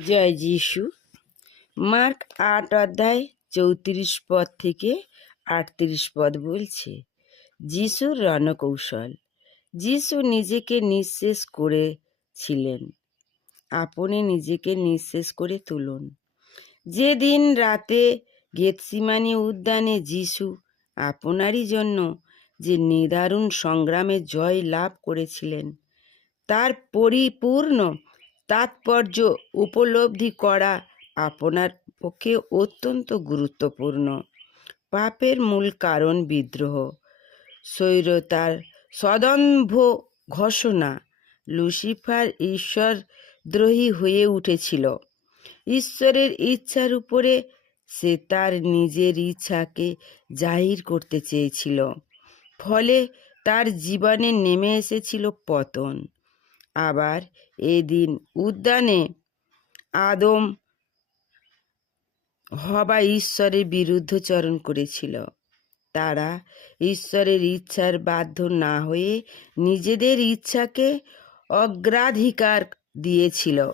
জয় যিশু। মার্ক আট অধ্যায় চৌত্রিশ পদ থেকে আটত্রিশ পদ বলছে, যিশুর রণকৌশল। যিশু নিজেকে নিঃশেষ করেছিলেন। আপনি নিজেকে নিঃশেষ করে তুলুন। যেদিন রাতে গেতসিমানি উদ্যানে যিশু আপনারই জন্য যে নিদারুণ সংগ্রামে জয় লাভ করেছিলেন, তার পরিপূর্ণ তাৎপর্য উপলব্ধি করা আপনার পক্ষে অত্যন্ত গুরুত্বপূর্ণ। পাপের মূল কারণ বিদ্রোহ। স্বৈরতার সদম্ভ ঘোষণা লুসিফার ঈশ্বর দ্রোহী হয়ে উঠেছিল। ঈশ্বরের ইচ্ছার উপরে সে তার নিজের ইচ্ছাকে জাহির করতে চেয়েছিল। ফলে তার জীবনে নেমে এসেছিল পতন। আবার এদিন উদ্যানে আদম হবা ঈশ্বরের বিরুদ্ধচরণ করেছিল। তারা ঈশ্বরের ইচ্ছার বাধ্য না হয়ে নিজেদের ইচ্ছাকে অগ্রাধিকার দিয়েছিল।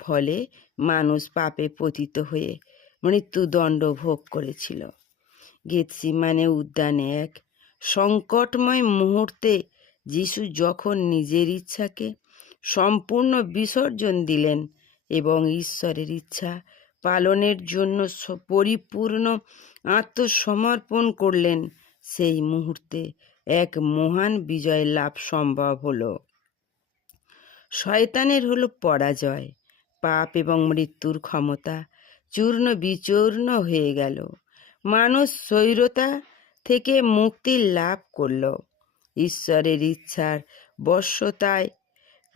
ফলে মানুষ পাপে পতিত হয়ে মৃত্যুদণ্ড ভোগ করেছিল। গেতসিমানে উদ্যানে এক সংকটময় মুহূর্তে যিশু যখন নিজের ইচ্ছাকে সম্পূর্ণ বিসর্জন দিলেন এবং ঈশ্বরের ইচ্ছা পালনের জন্য পরিপূর্ণ আত্মসমর্পণ করলেন। সেই মুহূর্তে এক মহান বিজয় লাভ সম্ভব হলো। শয়তানের হলো পরাজয়। পাপ এবং মৃত্যুর ক্ষমতা চূর্ণ বিচূর্ণ হয়ে গেল। মানুষ স্বৈরতা থেকে মুক্তি লাভ করল। ঈশ্বরের ইচ্ছার বশ্যতায়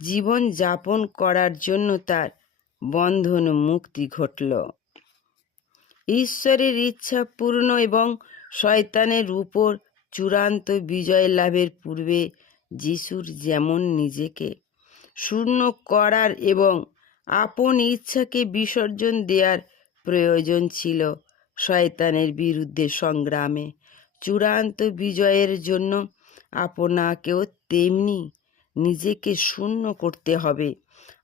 জীবন যাপন করার জন্য তার বন্ধন মুক্তি ঘটল। ঈশ্বরের ইচ্ছা পূর্ণ এবং শয়তানের উপর চূড়ান্ত বিজয় লাভের পূর্বে যিশুর যেমন নিজেকে শূন্য করার এবং আপন ইচ্ছাকে বিসর্জন দেওয়ার প্রয়োজন ছিল শয়তানের বিরুদ্ধে সংগ্রামে। চূড়ান্ত বিজয়ের জন্য আপনাকেও তেমনি নিজেকে শূন্য করতে হবে।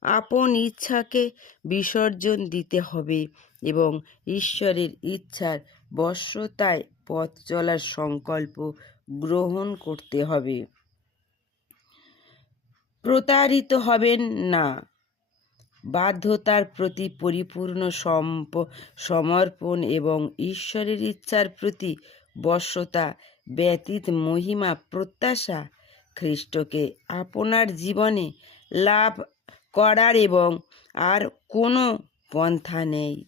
আপন ইচ্ছাকে বিসর্জন দিতে হবে এবং ঈশ্বরের ইচ্ছার বশ্যতায় পথ চলার সংকল্প গ্রহণ করতে হবে। প্রতারিত হবেন না। বাধ্যতার প্রতি পরিপূর্ণ সম্প, সমর্পণ এবং ঈশ্বরের ইচ্ছার প্রতি বশ্যতা ব্যতীত মহিমা, প্রত্যাশা খ্রিস্টকে। আপনার জীবনে লাভ করার এবং আর কোনো পন্থা নেই।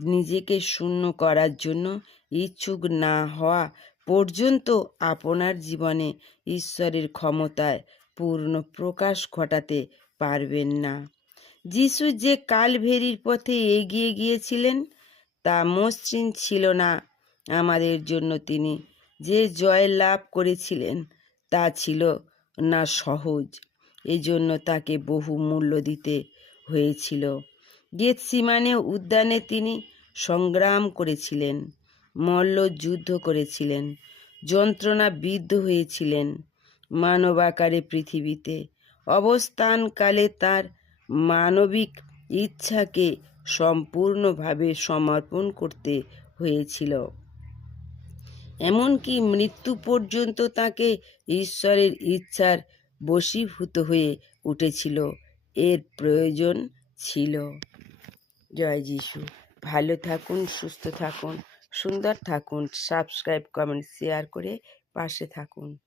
নিজেকে শূন্য করার জন্য ইচ্ছুক না হওয়া পর্যন্ত আপনার জীবনে ঈশ্বরের ক্ষমতায় পূর্ণ প্রকাশ ঘটাতে পারবেন না। যিশু যে কালভেরির পথে এগিয়ে গিয়েছিলেন, তা মসৃণ ছিল না। আমাদের জন্য তিনি যে জয় লাভ করেছিলেন তা ছিল না সহজ। এজন্য তাকে বহু মূল্য দিতে হয়েছিল। গেতসিমানে উদ্যানে তিনি সংগ্রাম করেছিলেন, মল্ল যুদ্ধ করেছিলেন, যন্ত্রণা বিদ্ধ হয়েছিলেন মানব আকারে পৃথিবীতে। অবস্থানকালে তার মানবিক ইচ্ছাকে সম্পূর্ণভাবে সমর্পণ করতে হয়েছিল। এমনকি মৃত্যু পর্যন্ত তাকে ঈশ্বরের ইচ্ছার বশীভূত হয়ে উঠেছিল। এর প্রয়োজন ছিল। জয় যিশু। ভালো থাকুন, সুস্থ থাকুন, সুন্দর থাকুন। সাবস্ক্রাইব, কমেন্ট, শেয়ার করে পাশে থাকুন।